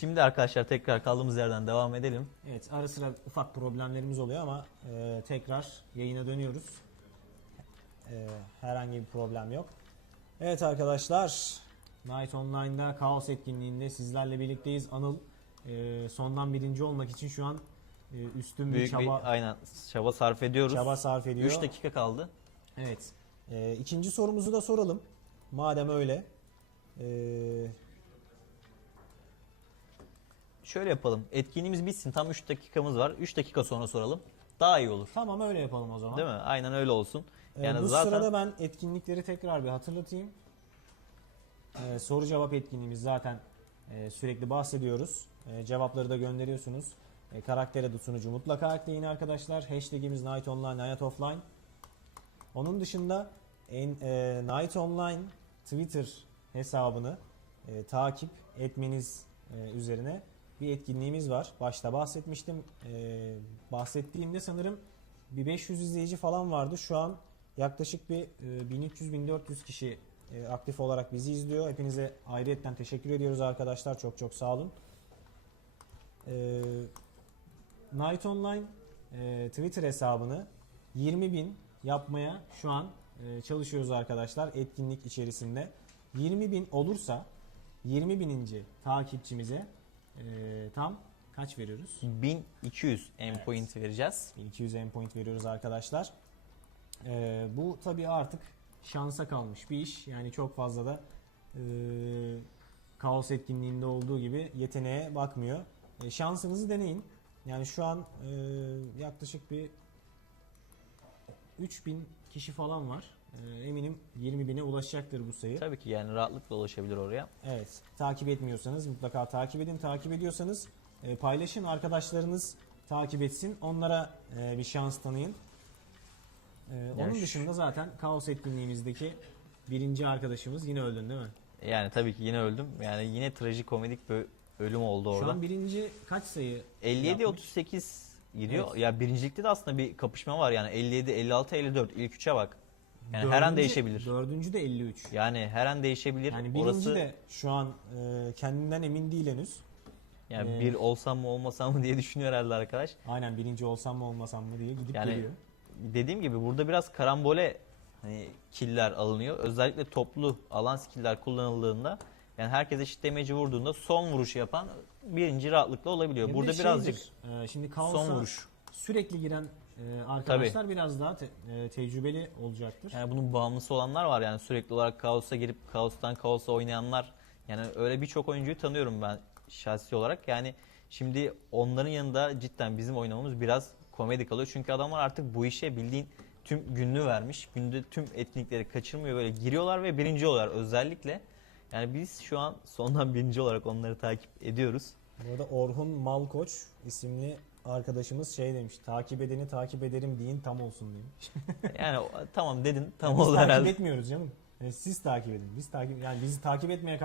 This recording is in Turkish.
Şimdi arkadaşlar tekrar kaldığımız yerden devam edelim. Evet ara sıra ufak problemlerimiz oluyor ama e, tekrar yayına dönüyoruz. E, herhangi bir problem yok. Evet arkadaşlar Night Online'da Kaos etkinliğinde sizlerle birlikteyiz. Anıl e, sondan birinci olmak için şu an e, üstün bir Büyük çaba, bir aynen çaba sarf ediyoruz. çaba sarf ediyor. 3 dakika kaldı. Evet. E, ikinci sorumuzu da soralım. Madem öyle. E, Şöyle yapalım. Etkinliğimiz bitsin. Tam 3 dakikamız var. 3 dakika sonra soralım. Daha iyi olur. tamam öyle yapalım o zaman. Değil mi? Aynen öyle olsun. Ee, Yani bu zaten sırada ben etkinlikleri tekrar bir hatırlatayım. Ee, soru cevap etkinliğimiz zaten e, sürekli bahsediyoruz. E, cevapları da gönderiyorsunuz. E, karakter adı sunucu mutlaka ekleyin arkadaşlar. Hashtagimiz Night Online, Night Offline. Onun dışında en, e, Night Online Twitter hesabını e, takip etmeniz e, üzerine bir etkinliğimiz var. Başta bahsetmiştim. E, bahsettiğimde sanırım bir 500 izleyici falan vardı. Şu an yaklaşık bir e, 1300-1400 kişi e, aktif olarak bizi izliyor. Hepinize ayrıyetten teşekkür ediyoruz arkadaşlar. Çok çok sağ olun. E, Night Online e, Twitter hesabını 20 bin yapmaya şu an e, çalışıyoruz arkadaşlar etkinlik içerisinde. 20 bin olursa 20 bininci takipçimize e, tam kaç veriyoruz? 1200 endpoint vereceğiz. 200 endpoint veriyoruz arkadaşlar. Ee, bu tabii artık şansa kalmış bir iş. Yani çok fazla da e, kaos etkinliğinde olduğu gibi yeteneğe bakmıyor. E, şansınızı deneyin. Yani şu an e, yaklaşık bir 3000 kişi falan var. E, eminim 20 bine ulaşacaktır bu sayı. Tabii ki yani rahatlıkla ulaşabilir oraya. Evet. Takip etmiyorsanız mutlaka takip edin. Takip ediyorsanız e, paylaşın. Arkadaşlarınız takip etsin. Onlara e, bir şans tanıyın. E, onun şu- dışında zaten Kaos etkinliğimizdeki birinci arkadaşımız yine öldün değil mi? Yani tabii ki yine öldüm. Yani yine trajikomedik bir ölüm oldu Şu orada. an birinci kaç sayı 57 yapmış? 38 gidiyor. Evet. Ya birincilikte de aslında bir kapışma var yani 57 56 54 ilk üçe bak. Yani her an Dördüncü- değişebilir. Dördüncü de 53. Yani her an değişebilir. Yani birinci Orası de şu an e, kendinden emin değil henüz. yani Ee, bir olsam mı olmasam mı diye düşünüyor herhalde arkadaş. Aynen birinci olsam mı olmasam mı diye gidip Yani geliyor. dediğim gibi burada biraz karambole hani killer alınıyor. Özellikle toplu alan skiller kullanıldığında yani herkes eşit damage'i vurduğunda son vuruşu yapan birinci rahatlıkla olabiliyor. Burada şeydir, birazcık e, şimdi son vuruş. sürekli giren e, arkadaşlar biraz daha te- e, tecrübeli olacaktır. Yani bunun bağımlısı olanlar var yani sürekli olarak kaosa girip kaostan kaosa oynayanlar yani öyle birçok oyuncuyu tanıyorum ben şahsi olarak. Yani şimdi onların yanında cidden bizim oynamamız biraz komedi kalıyor. Çünkü adamlar artık bu işe bildiğin tüm gününü vermiş. Günde tüm etkinlikleri kaçırmıyor böyle giriyorlar ve birinci oluyorlar özellikle. Yani biz şu an sondan birinci olarak onları takip ediyoruz. Bu arada Orhun Malkoç isimli arkadaşımız şey demiş. Takip edeni takip ederim deyin tam olsun demiş. Yani tamam dedin tam Biz oldu takip herhalde. etmiyoruz canım. Yani siz takip edin. Biz takip yani bizi takip etmeye